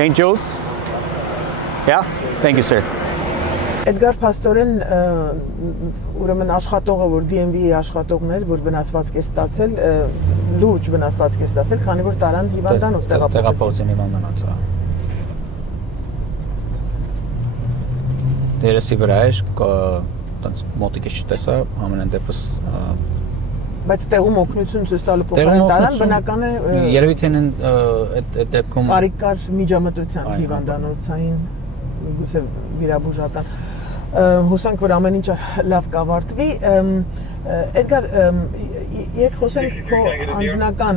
St. Joe's? Yeah? Thank you, sir. Էդգար Փաստորեն ուրեմն աշխատողը, որ DMV-ի աշխատողն էր, որ վնասվածք էր ստացել, լուրջ վնասվածք էր ստացել, քանի որ տարան հիվանդանոց տեղափոխեցին հիվանդանոցը։ Դերեսի վրա էր, տենց մոտիկը չտեսա, ամենայն դեպս բայց տեղում օգնություն ցույց տալու փոխարեն տարան բնական է երևի թե այդ դեպքում կարիք կար միջամտության հիվանդանոցային գուցե վիրաբուժական հուսանք որ ամեն ինչ լավ կավարտվի Էդգար եք խոսենք քո անձնական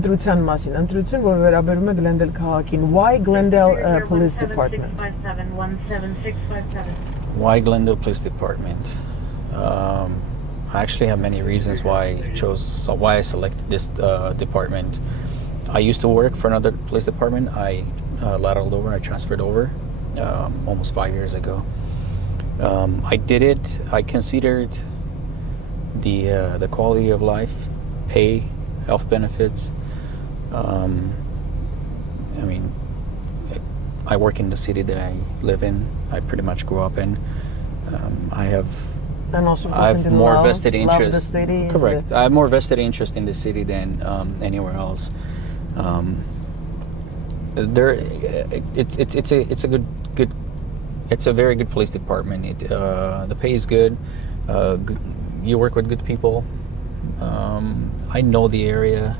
ընտրության մասին ընտրություն որ վերաբերում է Glendale քաղաքին Why Glendale Police Department Why Glendale Police Department I actually have many reasons why I selected this department. I used to work for another police department. I lateraled over. I transferred over almost 5 years ago. I did it. I considered the quality of life, pay, health benefits. I mean, I work in the city that I live in. I pretty much grew up in. I have more vested interest. Correct. I have more vested interest in the city than anywhere else. It's a very good police department. The pay is good. You work with good people. I know the area.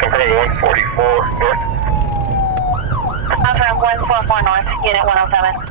Confirming 144 north. Confirm 144 north, unit 107.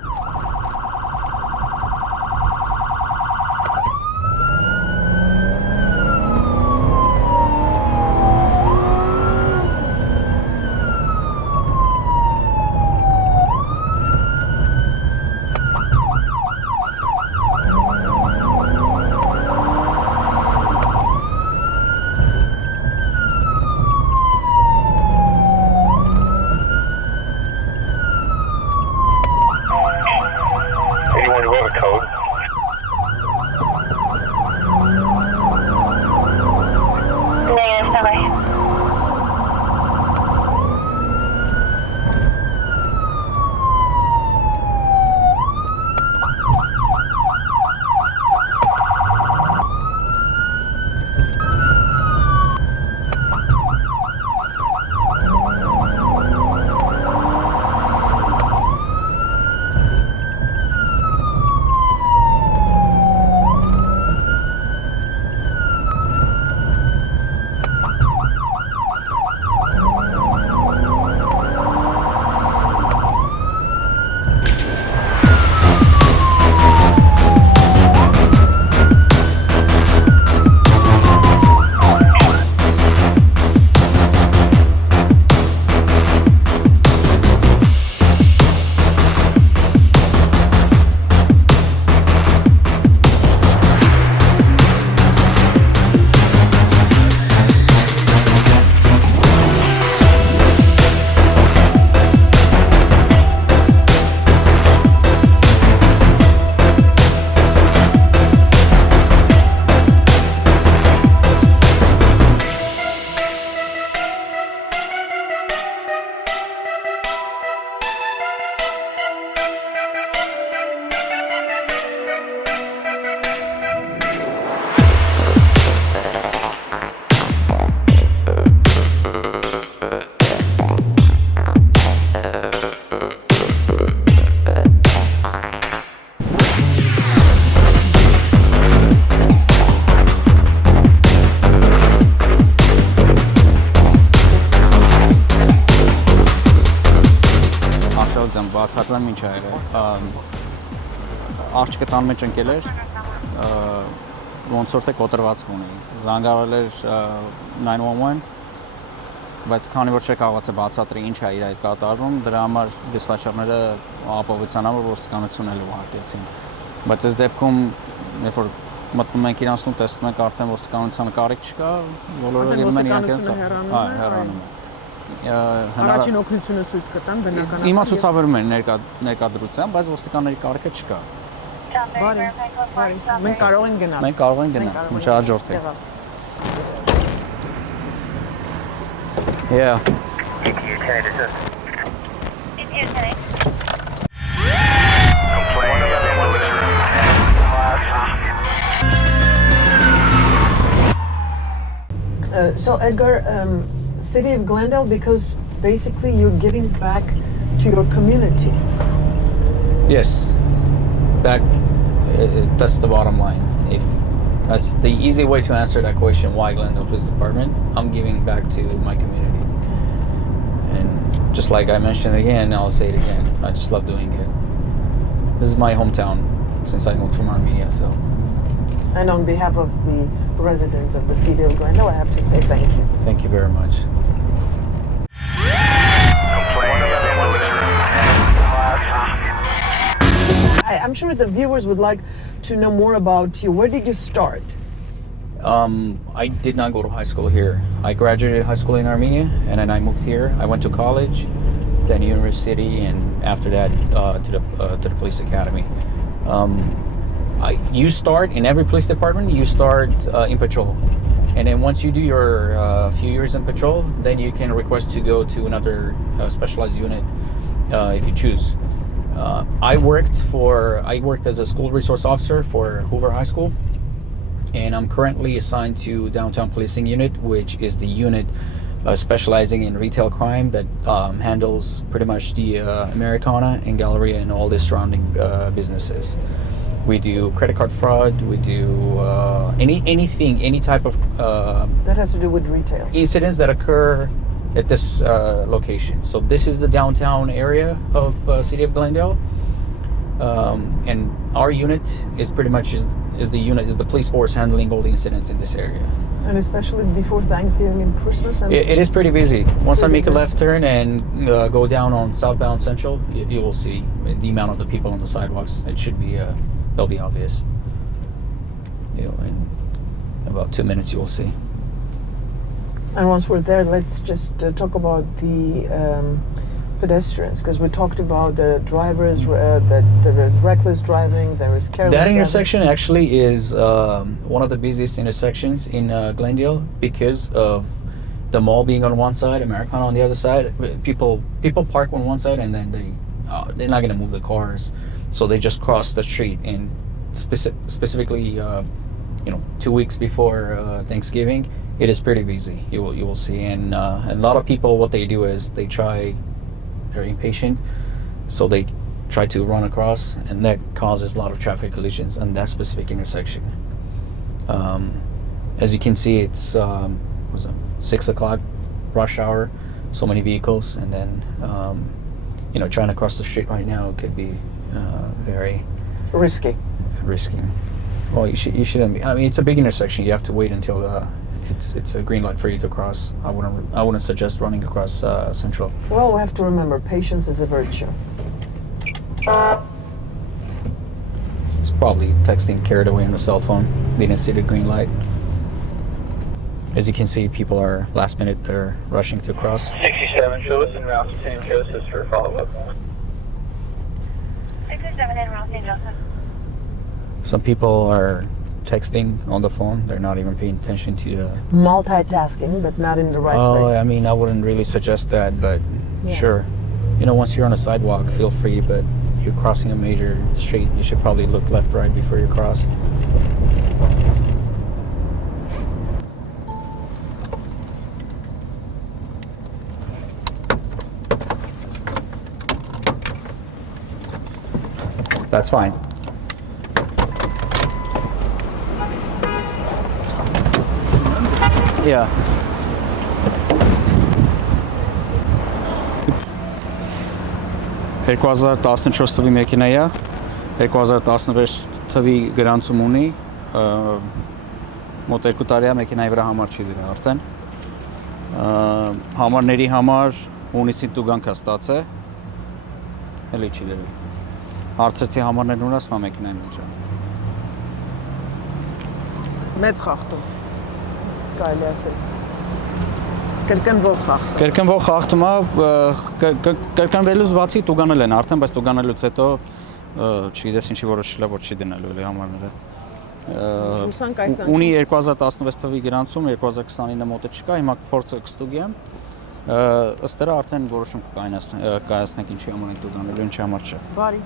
բացատրեմ ինչ ա եղել։ Աղջիկը տան մեջ ընկել էր, ոնց որ թե կոտրվածք ունի։ Զանգարել էր 911, բայց քանի որ չկարողացա բացատրի ինչ ա իր այդ կատարվում, դրա համար դիսպաչերները ապահովության համար ոստիկանություն էլ ուղարկեցին։ Բայց այս դեպքում, երբ որ մտնում ենք իրանց ու տեսնում ենք արդեն ոստիկանության կարիք չկա, բոլորը գնում են իրանք հեռանում են։ Առաջին օգնությունը ցույց կտան բնականաբար։ Հիմա ցուցաբերում են ներկայդրությամբ, բայց ոստիկանների կարիքը չկա։ Բարի։ Մենք կարող ենք գնալ։ Մենք կարող ենք գնալ, մինչ հաջորդի։ Yeah. So Edgar, city of Glendale, because basically you're giving back to your community. Yes. That's the bottom line. If that's the easy way to answer that question, why Glendale Police Department? I'm giving back to my community. And just like I mentioned again, I'll say it again. I just love doing it. This is my hometown since I moved from Armenia, so. And on behalf of the residents of the city of Glendale, I have to say thank you. Thank you very much. I'm sure the viewers would like to know more about you. Where did you start? I did not go to high school here. I graduated high school in Armenia, and then I moved here. I went to college, then university, and after that to the police academy. You start in every police department. You start in patrol, and then once you do your few years in patrol, then you can request to go to another specialized unit if you choose. I worked as a school resource officer for Hoover High School, and I'm currently assigned to Downtown Policing Unit, which is the unit specializing in retail crime that handles pretty much the Americana and Galleria and all the surrounding businesses. We do credit card fraud. We do any type of that has to do with retail incidents that occur at this location. So this is the downtown area of City of Glendale, and our unit is pretty much is the police force handling all the incidents in this area. And especially before Thanksgiving and Christmas. It is pretty busy. Once I make a left turn and go down on southbound Central, you will see the amount of the people on the sidewalks. It should be they'll be obvious. In about 2 minutes you will see. And once we're there, let's just talk about the pedestrians, because we talked about the drivers, that there is reckless driving, there is careless That driving. intersection actually is one of the busiest intersections in Glendale because of the mall being on one side, Americana on the other side. People park on one side and then they're not going to move the cars, so they just cross the street. And specifically, 2 weeks before Thanksgiving, it is pretty busy. You will see, and a lot of people, what they do is they're impatient, so they try to run across, and that causes a lot of traffic collisions on that specific intersection. As you can see, it's 6 o'clock, rush hour, so many vehicles, and then trying to cross the street right now could be very risky. Well, you shouldn't be. I mean, it's a big intersection. You have to wait until it's a green light for you to cross. I wouldn't suggest running across Central. Well, we have to remember, patience is a virtue. It's probably texting carried away on the cell phone. They didn't see the green light. As you can see, people are last minute. They're rushing to cross. 67 show us in Route St. Joseph for follow-up. 67 in Route St. Joseph. Some people are texting on the phone. They're not even paying attention to the Multitasking, but not in the right place. I mean, I wouldn't really suggest that, but Yeah. sure. Once you're on a sidewalk, feel free, but you're crossing a major street, you should probably look left, right before you cross. That's fine. Yeah. 2014 թվի մեքենա է, 2016 թվի գրանցում ունի, մոտ 2 տարի է մեքենայի վրա համար չի դրել արդեն։ Համարների համար հունիսին տուգանք է ստացել, էլի չի դրել։ Հարցրեցի համարներն ուր ասում մեքենային մեջ է։ Մեծ խախտում, կարելի ասել։ Կրկնվող խախտում։ Կրկնվող խախտումը կրկնվելուց բացի տուգանել են արդեն, բայց տուգանելուց հետո չգիտես ինչի որոշել է, որ չի դնելու էլի համարները։ Ունի 2016 թվի գրանցում, 2029 մոտը չկա, հիմա փորձը կստուգեմ։ Ըստ դրա արդեն որոշում կկայացնենք ինչի համար ենք տուգանելու, ինչի համար չէ։ Բարի։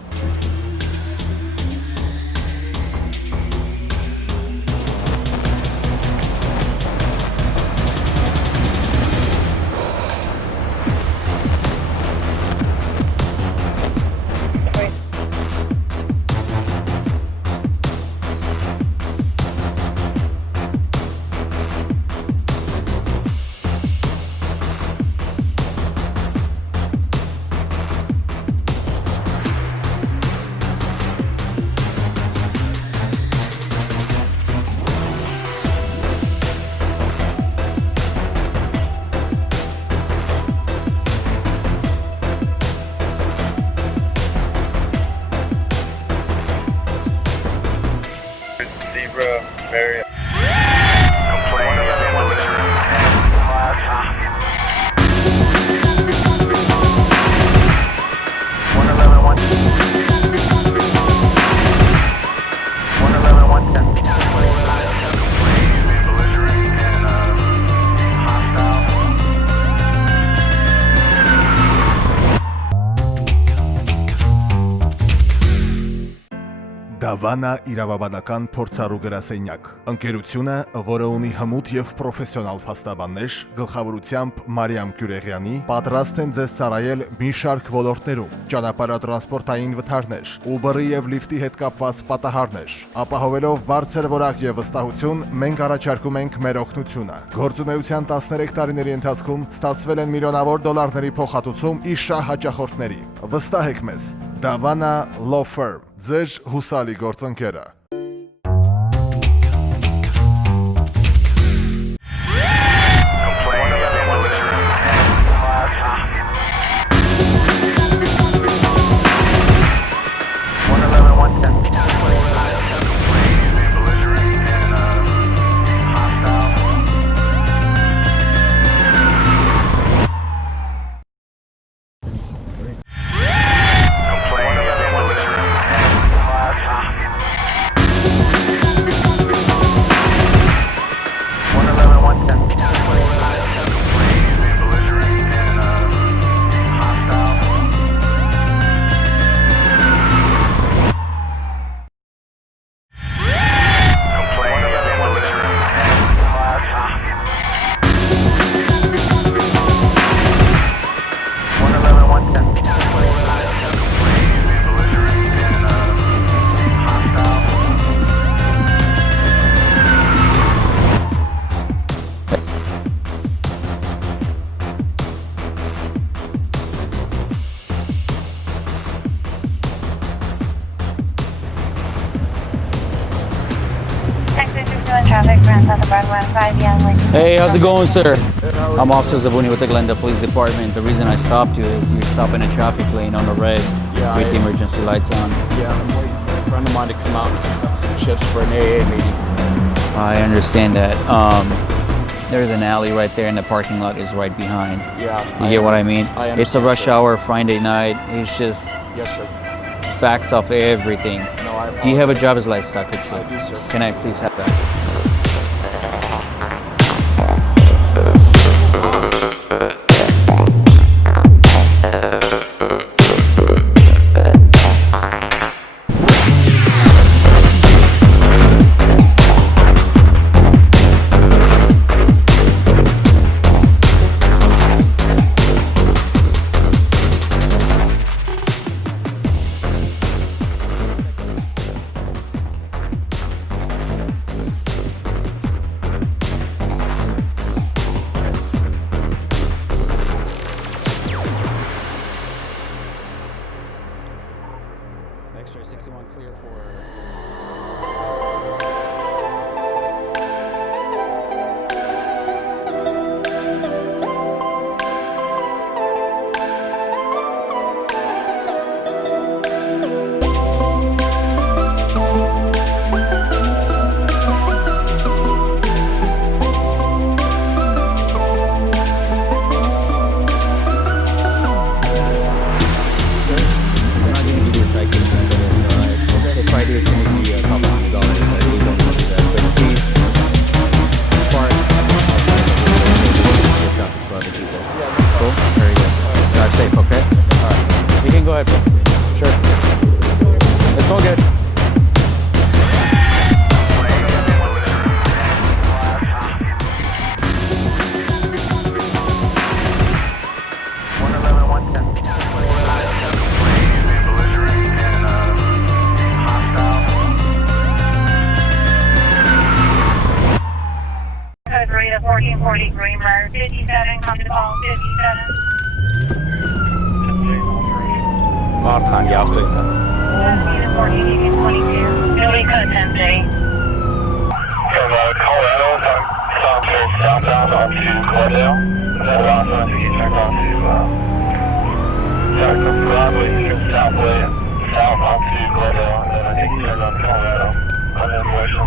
Դավանա իրավաբանական փորձառու գրասենյակ։ Ընկերությունը, որը ունի հմուտ եւ պրոֆեսիոնալ փաստաբաններ, գլխավորությամբ Մարիամ Գյուրեղյանի, պատրաստ են ձեզ ծառայել մի շարք ոլորտներում՝ ճանապարհատրանսպորտային վթարներ, Uber-ի եւ Lyft-ի հետ կապված պատահարներ։ Ապահովելով բարձր որակ եւ վստահություն, մենք առաջարկում ենք մեր օգնությունը։ Գործունեության 13 տարիների ընթացքում ստացվել են միլիոնավոր դոլարների փոխհատուցում ի շահ հաճախորդների։ Վստահեք մեզ, Davana Law Firm, ձեր հուսալի գործընկերը։ Hey, how's it going, sir? I'm Officer Zabuni with the Glendale Police Department. The reason I stopped you is you're stopping a traffic lane on the red with the emergency lights on. Yeah, I'm waiting for a friend of mine to come out and pick up some chips for an AA meeting. I understand that. There's an alley right there and the parking lot is right behind. Yeah. You get what I mean? I understand, it's a rush sir. hour Friday night. It's just Yes, sir. backs off everything. No, I Do you have a driver's license I could see? I do, sir. Can I please have that? 1440 Greenbrier, 57, come to call 57. Martin yaptı. 1422. Billy Cook, 10 From Colorado, southbound onto Glendale. Then last one to get turned onto Broadway, southway, south onto Glendale, and then I think you turned on Colorado on that direction.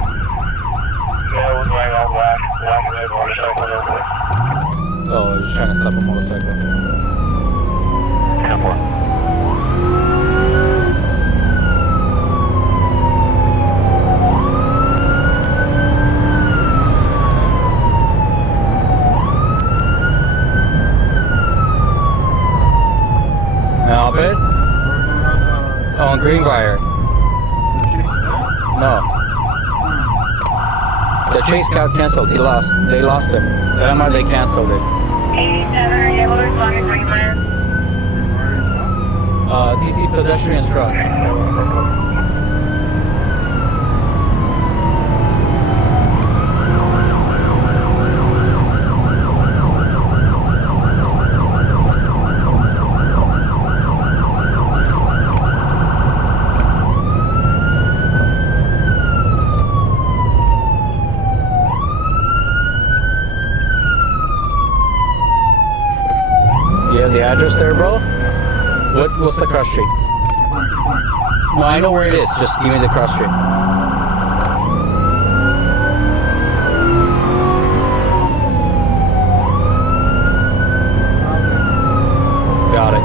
Yeah, it was wearing all black and red motorcycle over there. Oh, I was trying to stop a motorcycle. 10-4. Albert? On Greenbrier. No. The chase got canceled. They lost him. That night they canceled it. 87, are you able to respond to Greenbrier? DC pedestrian truck. You have the address there, bro? What's the cross street? No, I know where it is. Just give me the cross street. Got it.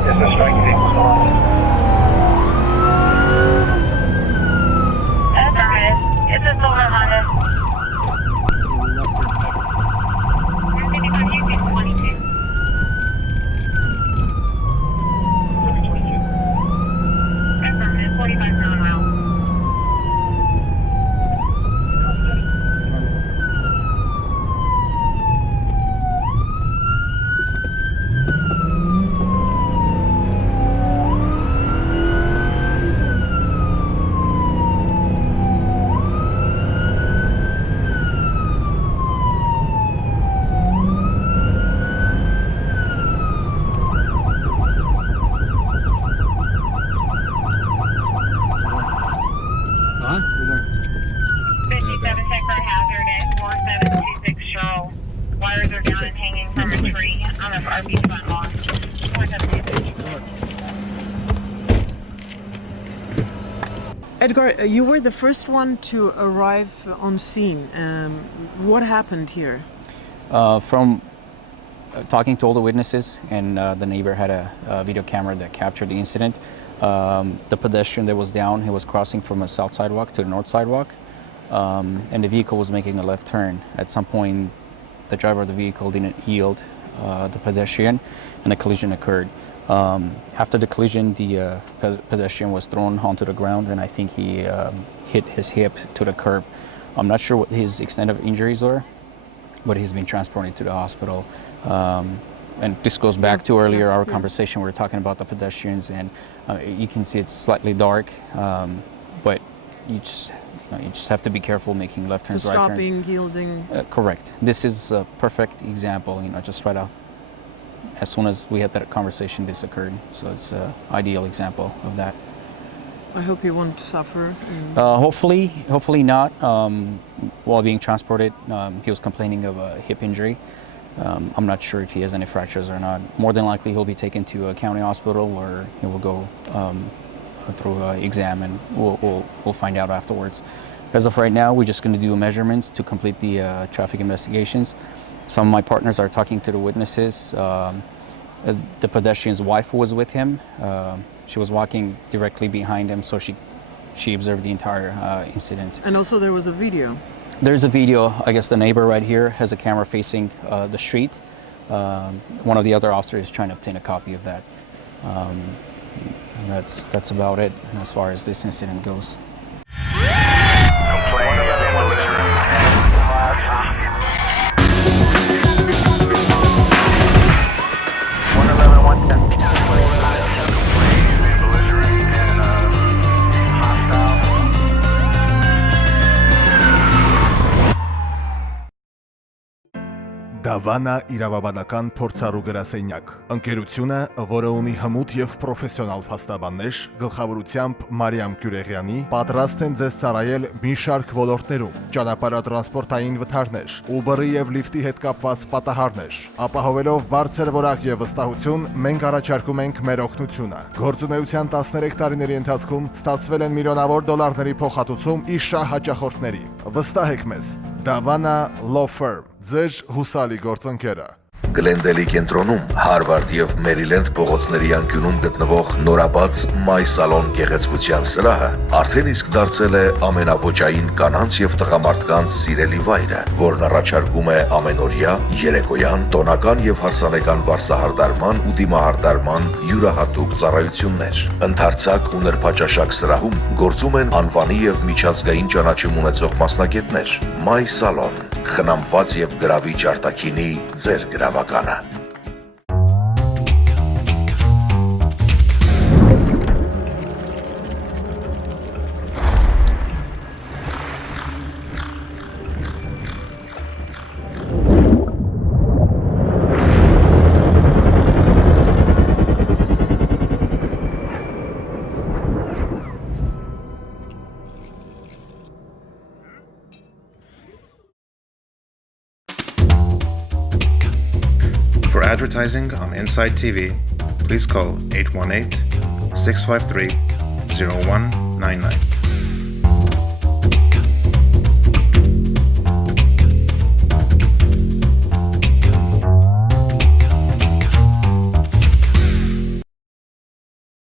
Is the strike vehicle still on? Affirmative. It's a silver Honda. 55, you 22. Affirmative, 45 non-route. Huh? 57, check for a hazard at 4726 Cheryl. Wires are down and hanging from a tree on the RV front lawn. 4726. Edgar, you were the first one to arrive on scene. What happened here? From talking to all the witnesses, and the neighbor had a video camera that captured the incident. The pedestrian that was down, he was crossing from a south sidewalk to the north sidewalk, and the vehicle was making a left turn. At some point, the driver of the vehicle didn't yield the pedestrian, and a collision occurred. After the collision, the pedestrian was thrown onto the ground, and I think he hit his hip to the curb. I'm not sure what his extent of injuries are, but he's been transported to the hospital. And this goes back to earlier our conversation. We were talking about the pedestrians, and you can see it's slightly dark, but you just have to be careful making left turns, right turns. Stopping, yielding. Correct. This is a perfect example. Just right off. As soon as we had that conversation, this occurred. So it's an ideal example of that. I hope he won't suffer. Hopefully not. While being transported, he was complaining of a hip injury. I'm not sure if he has any fractures or not. More than likely, he'll be taken to a county hospital, or he will go through an exam, and we'll find out afterwards. As of right now, we're just going to do measurements to complete the traffic investigations. Some of my partners are talking to the witnesses. The pedestrian's wife was with him. She was walking directly behind him, so she observed the entire incident. And also there was a video. There's a video. I guess the neighbor right here has a camera facing the street. One of the other officers is trying to obtain a copy of that. And that's about it as far as this incident goes. Complaint. Դավանա իրավաբանական փորձառու գրասենյակ։ Ընկերությունը, որը ունի հմուտ եւ պրոֆեսիոնալ փաստաբաններ, գլխավորությամբ Մարիամ Գյուրեգյանի, պատրաստ են ձեզ ծառայել մի շարք ոլորտներում՝ ճանապարհատրանսպորտային վթարներ, Uber-ի եւ Lyft-ի հետ կապված պատահարներ։ Ապահովելով բարձր որակ եւ վստահություն, մենք առաջարկում ենք մեր օգնությունը։ Գործունեության 13 տարիների ընթացքում ստացվել են միլիոնավոր դոլարների փոխհատուցում ի շահ հաճախորդների։ Վստահ եք մեզ, Դավանա Law Firm, ձեր հուսալի գործընկերը։ Glendale-ի կենտրոնում, Հարվարդ եւ Մերիլենդ փողոցների անկյունում գտնվող նորաբաց My Salon գեղեցկության սրահը արդեն իսկ դարձել է ամենաոճային կանանց եւ տղամարդկանց սիրելի վայրը, որն առաջարկում է ամենօրյա, երեկոյան, տոնական եւ հարսանեկան վարսահարդարման ու դիմահարդարման յուրահատուկ ծառայություններ։ Ընդարձակ ու նրբաճաշակ սրահում գործում են անվանի եւ միջազգային ճանաչում ունեցող մասնագետներ։ My Salon, խնամված եւ գրավիչ արտաքինի ձեր գրավականը։ For advertising on Inside TV, please call 818-653-0199.